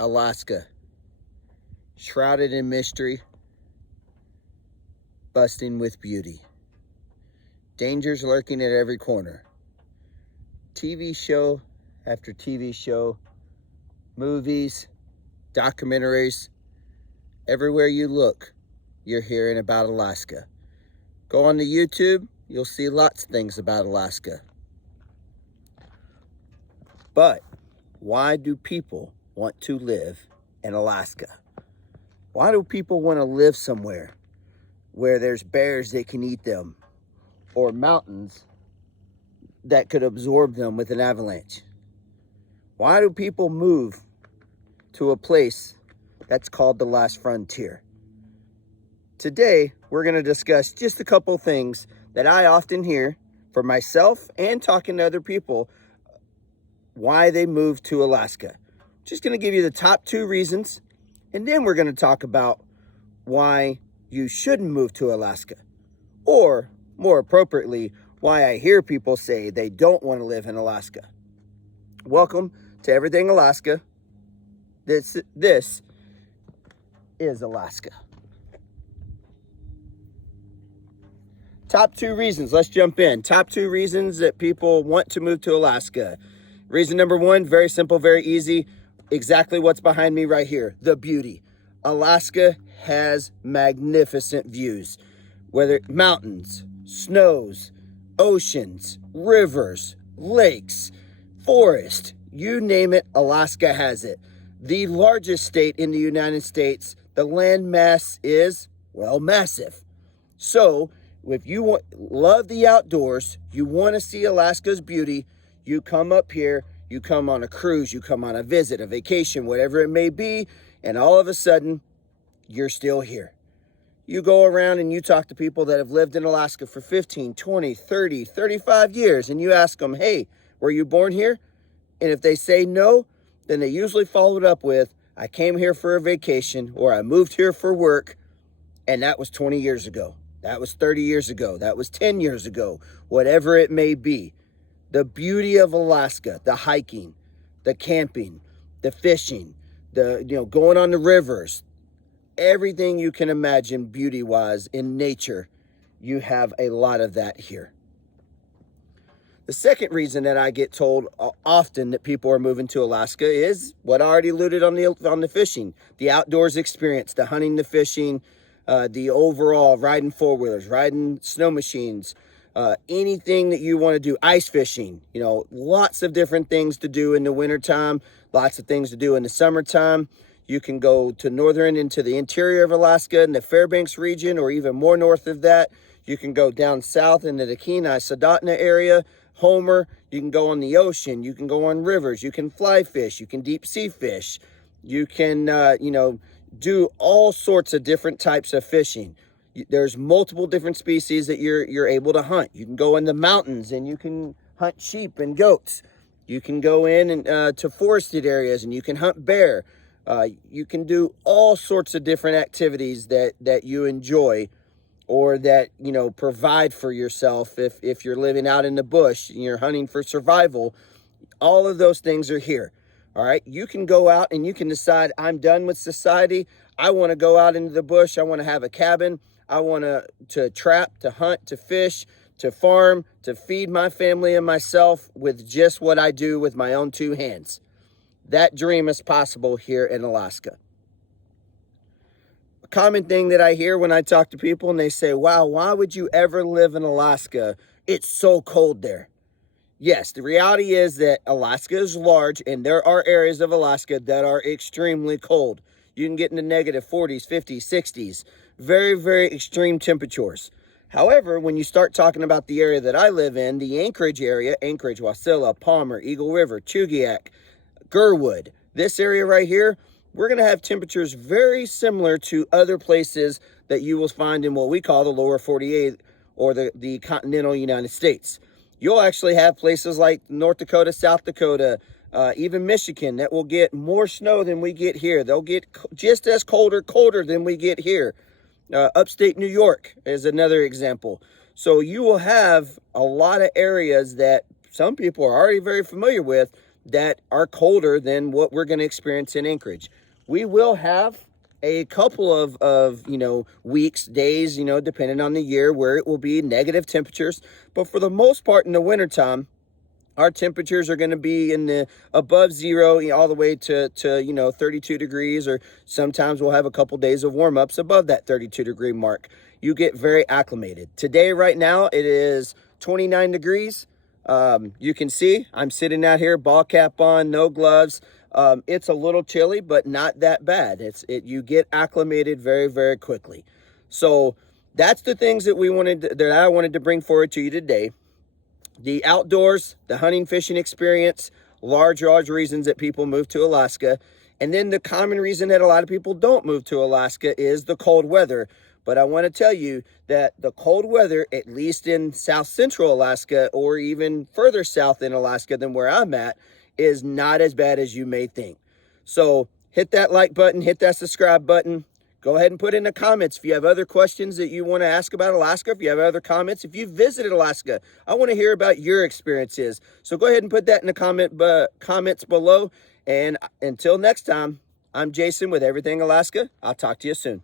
Alaska, shrouded in mystery, busting with beauty. Dangers lurking at every corner. TV show after TV show, movies, documentaries, everywhere you look, you're hearing about Alaska. Go on to YouTube, you'll see lots of things about Alaska. But why do people want to live in Alaska? Why do people want to live somewhere where there's bears that can eat them or mountains that could absorb them with an avalanche? Why do people move to a place that's called the last frontier? Today, we're going to discuss just a couple things that I often hear for myself and talking to other people why they moved to Alaska. Just going to give you the top 2 reasons, and then we're going to talk about why you shouldn't move to Alaska, or more appropriately, why I hear people say they don't want to live in Alaska. Welcome to Everything Alaska. This is Alaska. Top 2 reasons. Let's jump in. Top 2 reasons that people want to move to Alaska. Reason number 1, very simple, very easy. Exactly what's behind me right here. The beauty. Alaska has magnificent views. Whether mountains, snows, oceans, rivers, lakes, forest, you name it, Alaska has it. The largest state in the United States, the land mass is, well, massive. So, if you love the outdoors, you want to see Alaska's beauty, you come up here, you come on a cruise, you come on a visit, a vacation, whatever it may be, and all of a sudden, you're still here. You go around and you talk to people that have lived in Alaska for 15, 20, 30, 35 years, and you ask them, hey, were you born here? And if they say no, then they usually follow it up with, I came here for a vacation, or I moved here for work, and that was 20 years ago. That was 30 years ago. That was 10 years ago, whatever it may be. The beauty of Alaska, the hiking, the camping, the fishing, going on the rivers, everything you can imagine beauty-wise in nature, you have a lot of that here. The second reason that I get told often that people are moving to Alaska is what I already alluded on the fishing, the outdoors experience, the hunting, the fishing, the overall riding four-wheelers, riding snow machines, anything that you want to do, ice fishing, lots of different things to do in the wintertime, lots of things to do in the summertime. You can go to northern into the interior of Alaska in the Fairbanks region, or even more north of that. You can go down south into the Kenai Soldotna area, Homer. You can go on the ocean. You can go on rivers. You can fly fish. You can deep sea fish. You can, do all sorts of different types of fishing. There's multiple different species that you're able to hunt. You can go in the mountains and you can hunt sheep and goats. You can go in and to forested areas and you can hunt bear. You can do all sorts of different activities that you enjoy, or that provide for yourself if you're living out in the bush and you're hunting for survival. All of those things are here. All right, you can go out and you can decide, I'm done with society. I want to go out into the bush. I want to have a cabin. I want to trap, to hunt, to fish, to farm, to feed my family and myself with just what I do with my own 2 hands. That dream is possible here in Alaska. A common thing that I hear when I talk to people and they say, wow, why would you ever live in Alaska? It's so cold there. Yes, the reality is that Alaska is large, and there are areas of Alaska that are extremely cold. You can get into negative 40s, 50s, 60s, very, very extreme temperatures. However, when you start talking about the area that I live in, the Anchorage area, Anchorage, Wasilla, Palmer, Eagle River, Chugiak, Gerwood, this area right here, we're going to have temperatures very similar to other places that you will find in what we call the lower 48 or the continental United States. You'll actually have places like North Dakota, South Dakota, even Michigan that will get more snow than we get here. They'll get just as colder than we get here. Upstate New York is another example. So you will have a lot of areas that some people are already very familiar with that are colder than what we're going to experience in Anchorage. We will have a couple of weeks, days, depending on the year, where it will be negative temperatures. But for the most part in the wintertime, our temperatures are going to be in the above zero, all the way to 32 degrees, or sometimes we'll have a couple days of warm ups above that 32 degree mark. You get very acclimated. Today, right now, it is 29 degrees. You can see I'm sitting out here, ball cap on, no gloves. It's a little chilly, but not that bad. You get acclimated very, very quickly. So that's the things that I wanted to bring forward to you today. The outdoors, the hunting, fishing experience, large reasons that people move to Alaska. And then the common reason that a lot of people don't move to Alaska is the cold weather. But I want to tell you that the cold weather, at least in South Central Alaska, or even further south in Alaska than where I'm at, is not as bad as you may think. So hit that like button, hit that subscribe button. Go ahead and put in the comments if you have other questions that you want to ask about Alaska. If you have other comments, if you've visited Alaska, I want to hear about your experiences. So go ahead and put that in the comments below. And until next time, I'm Jason with Everything Alaska. I'll talk to you soon.